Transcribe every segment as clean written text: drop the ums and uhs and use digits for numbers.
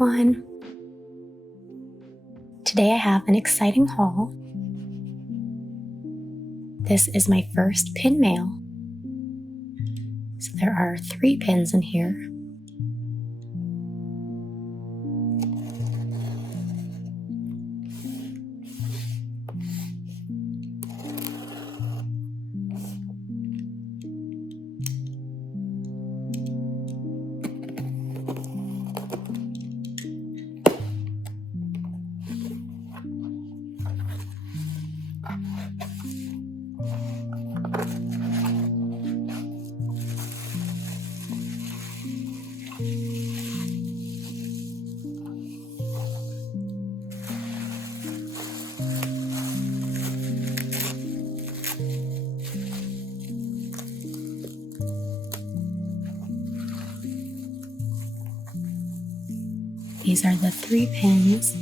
everyone! Today I have an exciting haul. This is my first pin mail. So there are 3 pins in here. These are the 3 pins.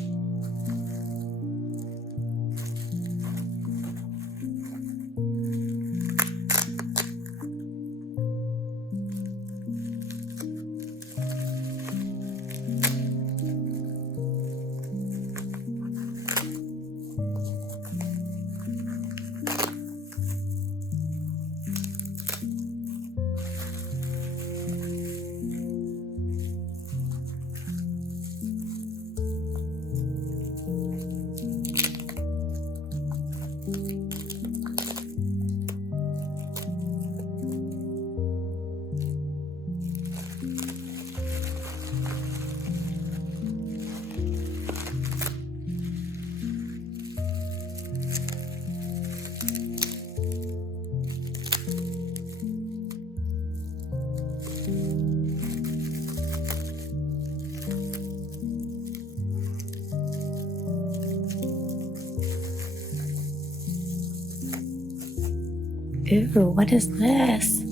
Ooh, what is this?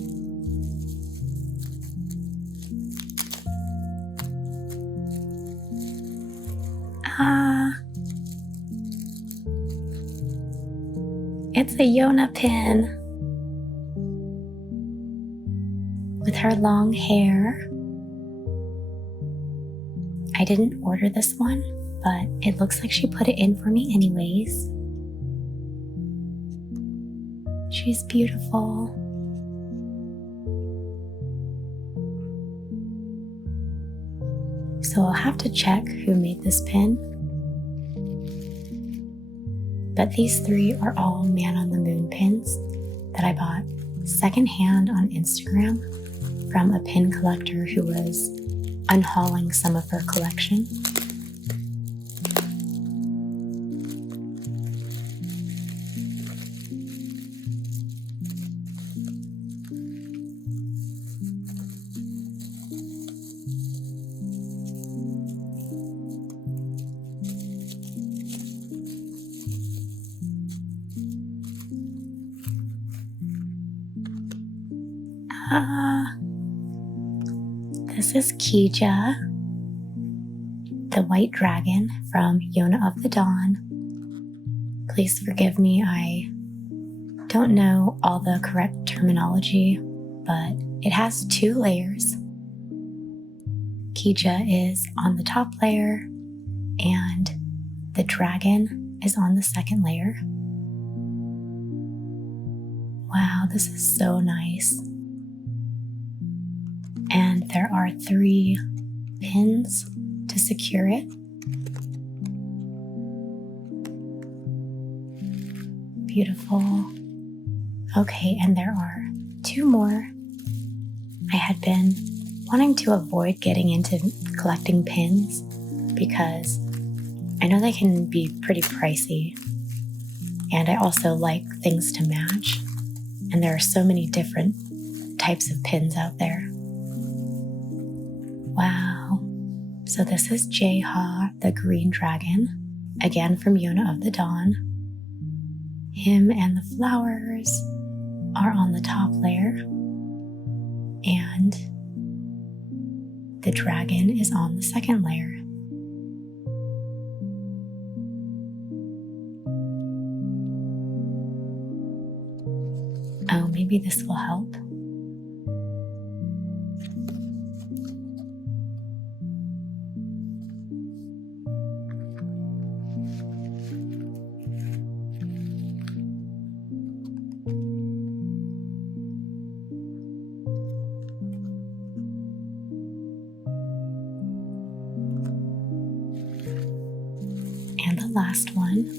It's a Yona pin with her long hair. I didn't order this one, but it looks like she put it in for me anyways. She's beautiful. So I'll have to check who made this pin. But these 3 are all Man on the Moon pins that I bought secondhand on Instagram from a pin collector who was unhauling some of her collection. This is Kija, the white dragon from Yona of the Dawn. Please forgive me, I don't know all the correct terminology, but it has 2 layers. Kija is on the top layer, and the dragon is on the 2nd layer. Wow, this is so nice. And there are 3 pins to secure it. Beautiful. Okay, and there are 2 more. I had been wanting to avoid getting into collecting pins because I know they can be pretty pricey. And I also like things to match. And there are so many different types of pins out there. Wow. So this is Jaeha, the green dragon, again from Yona of the Dawn. Him and the flowers are on the top layer, and the dragon is on the 2nd layer. Oh, maybe this will help. last one.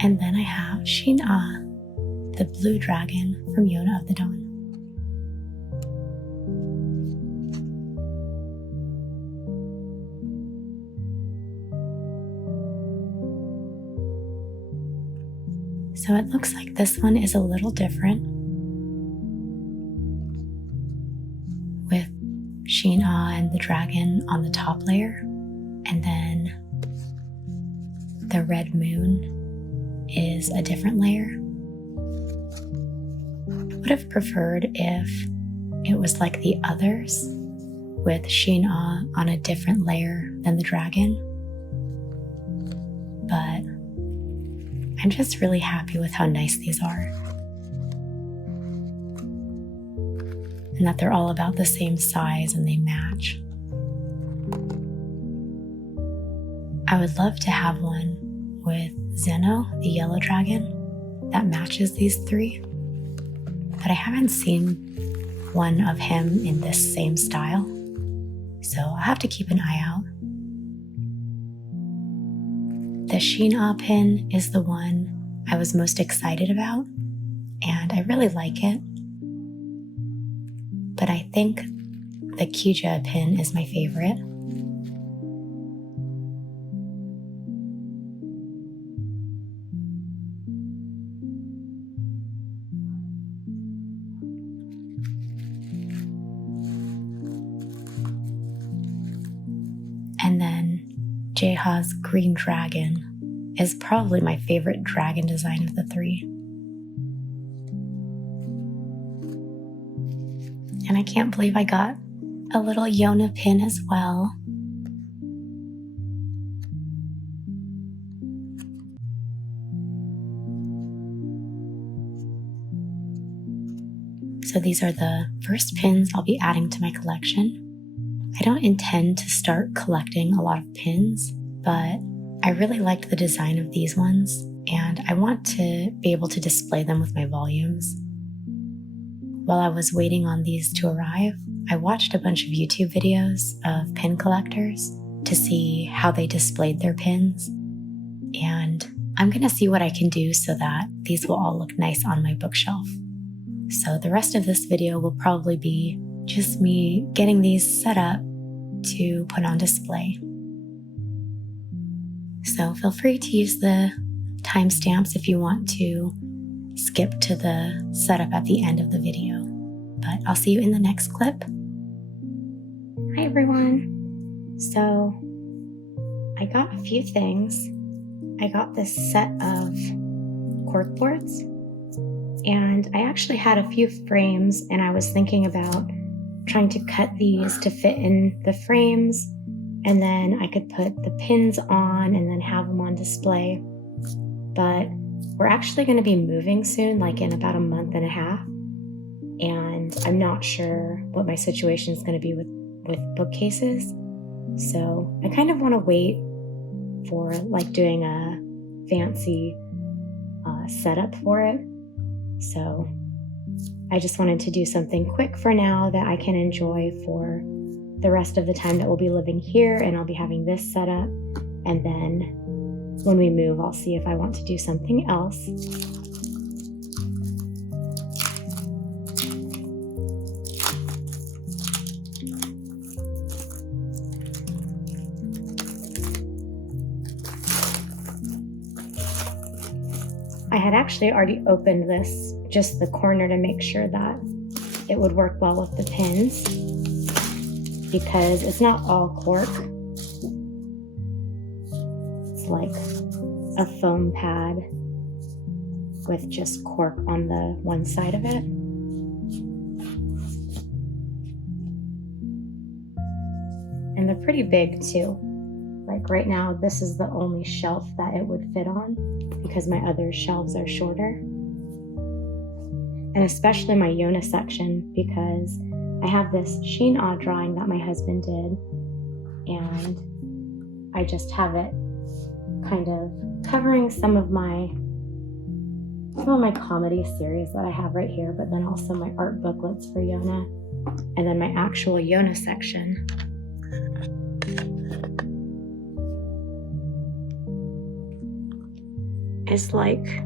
And then I have Shinah, the blue dragon from Yona of the Dawn. So it looks like this one is a little different, with Shinah and the dragon on the top layer, and then the red moon is a different layer. I would have preferred if it was like the others, with Shinah on a different layer than the dragon. But I'm just really happy with how nice these are. And that they're all about the same size and they match. I would love to have one with Zeno, the yellow dragon, that matches these three, but I haven't seen one of him in this same style, so I'll have to keep an eye out. The Shinah pin is the one I was most excited about, and I really like it, but I think the Kija pin is my favorite. And then Jaeha's green dragon is probably my favorite dragon design of the three. And I can't believe I got a little Yona pin as well. So these are the first pins I'll be adding to my collection. I don't intend to start collecting a lot of pins, but I really liked the design of these ones, and I want to be able to display them with my volumes. While I was waiting on these to arrive, I watched a bunch of YouTube videos of pin collectors to see how they displayed their pins, and I'm going to see what I can do so that these will all look nice on my bookshelf. So the rest of this video will probably be just me getting these set up to put on display. So feel free to use the timestamps if you want to skip to the setup at the end of the video. But I'll see you in the next clip. Hi everyone. So I got a few things. I got this set of cork boards, and I actually had a few frames, and I was thinking about trying to cut these to fit in the frames, and then I could put the pins on and then have them on display. But we're actually going to be moving soon, like in about a month and a half, and I'm not sure what my situation is going to be with bookcases. So I kind of want to wait for like doing a fancy setup for it. So I just wanted to do something quick for now that I can enjoy for the rest of the time that we'll be living here, and I'll be having this set up. And then when we move, I'll see if I want to do something else. I had actually already opened this, just the corner, to make sure that it would work well with the pins, because it's not all cork. It's like a foam pad with just cork on the one side of it. And they're pretty big too. Like right now, this is the only shelf that it would fit on because my other shelves are shorter. And especially my Yona section, because I have this Shinah drawing that my husband did, and I just have it kind of covering some of my comedy series that I have right here, but then also my art booklets for Yona, and then my actual Yona section. Is like a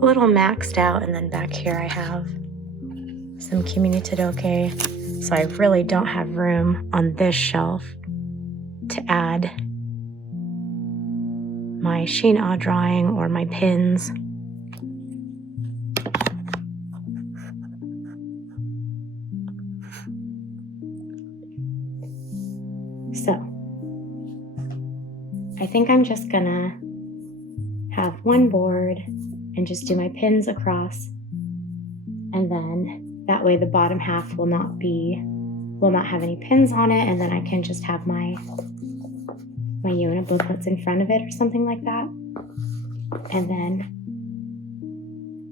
little maxed out, and then back here I have some Kimi-ni-Todoke, so I really don't have room on this shelf to add my Shinah drawing or my pins. So I think I'm just gonna have one board and just do my pins across, and then that way the bottom half will not have any pins on it, and then I can just have my Yona booklets in front of it or something like that. And then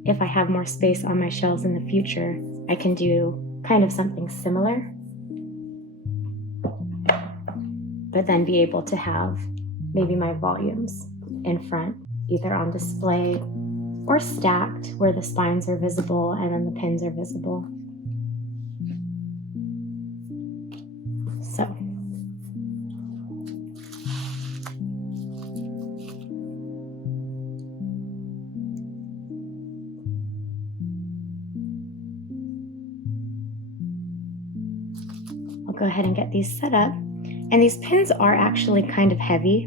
if I have more space on my shelves in the future, I can do kind of something similar, but then be able to have maybe my volumes in front, either on display or stacked where the spines are visible and then the pins are visible. So I'll go ahead and get these set up. And these pins are actually kind of heavy,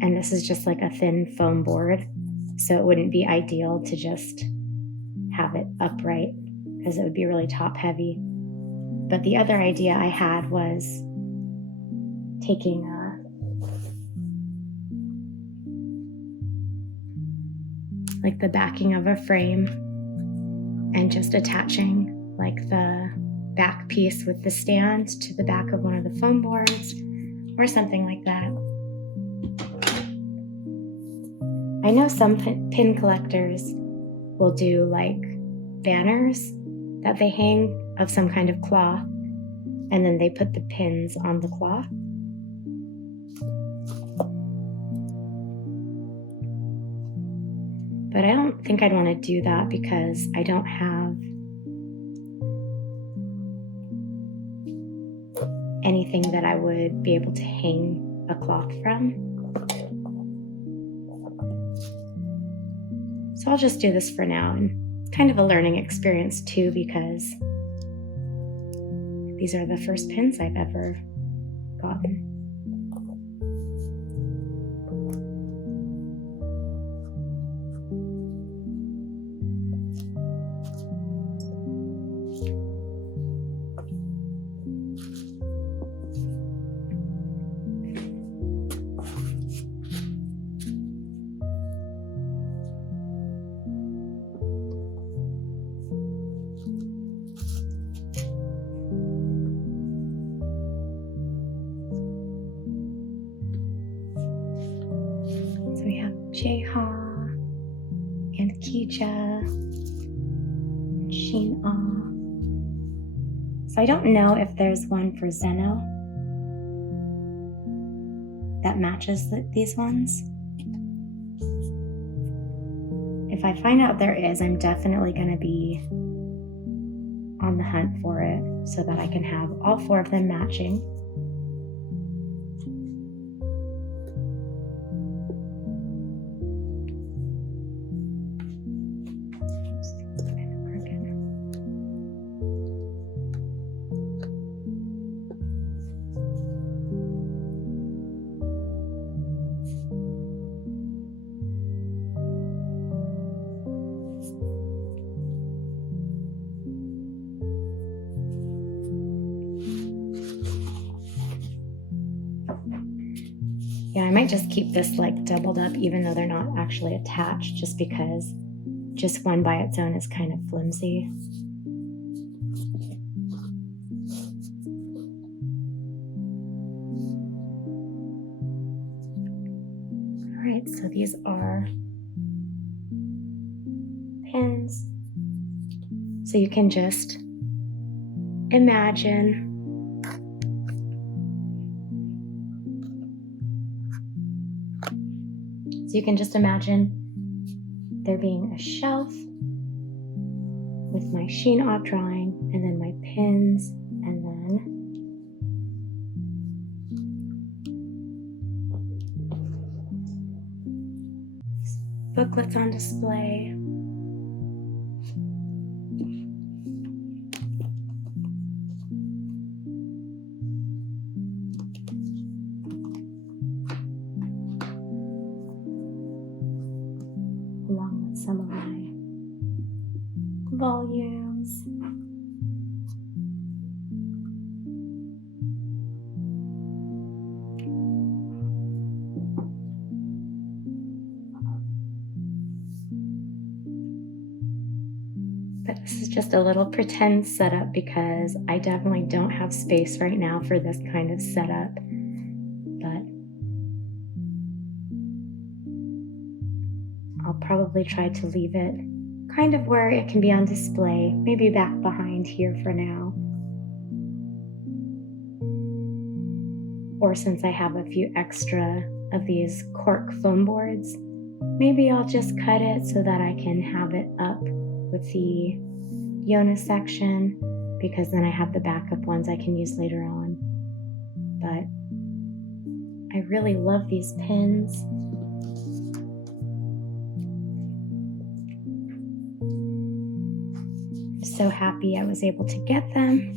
and this is just like a thin foam board, so it wouldn't be ideal to just have it upright because it would be really top heavy. But the other idea I had was taking like the backing of a frame and just attaching like the back piece with the stand to the back of one of the foam boards or something like that. I know some pin collectors will do like banners that they hang of some kind of cloth, and then they put the pins on the cloth. But I don't think I'd want to do that because I don't have anything that I would be able to hang a cloth from. So I'll just do this for now, and it's kind of a learning experience too, because these are the first pins I've ever gotten. So we have Jaeha and Kija and Shinah. So I don't know if there's one for Zeno that matches these ones. If I find out there is, I'm definitely going to be on the hunt for it so that I can have all four of them matching. Yeah, I might just keep this like doubled up even though they're not actually attached, just because just one by its own is kind of flimsy. these are pins. So you can just imagine there being a shelf with my Shinah drawing, and then my pins, and then booklets on display. Along with some of my volumes. But this is just a little pretend setup because I definitely don't have space right now for this kind of setup. But I'll probably try to leave it kind of where it can be on display, maybe back behind here for now. Or since I have a few extra of these cork foam boards, maybe I'll just cut it so that I can have it up with the Yona section, because then I have the backup ones I can use later on. But I really love these pins. I'm so happy I was able to get them.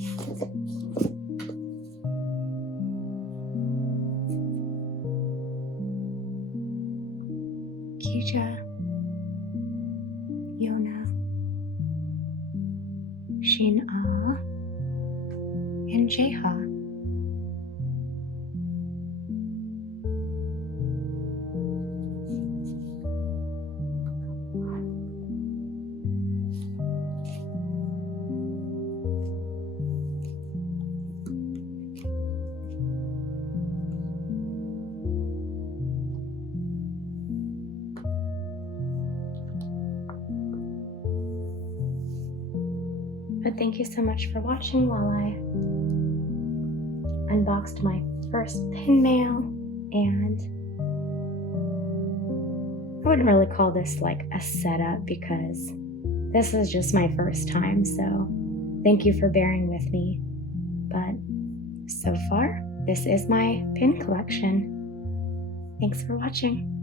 Kija, Yona, Shinah, and Jaeha. But thank you so much for watching while I unboxed my first pin mail, and I wouldn't really call this like a setup because this is just my first time, so thank you for bearing with me. But so far, this is my pin collection. Thanks for watching.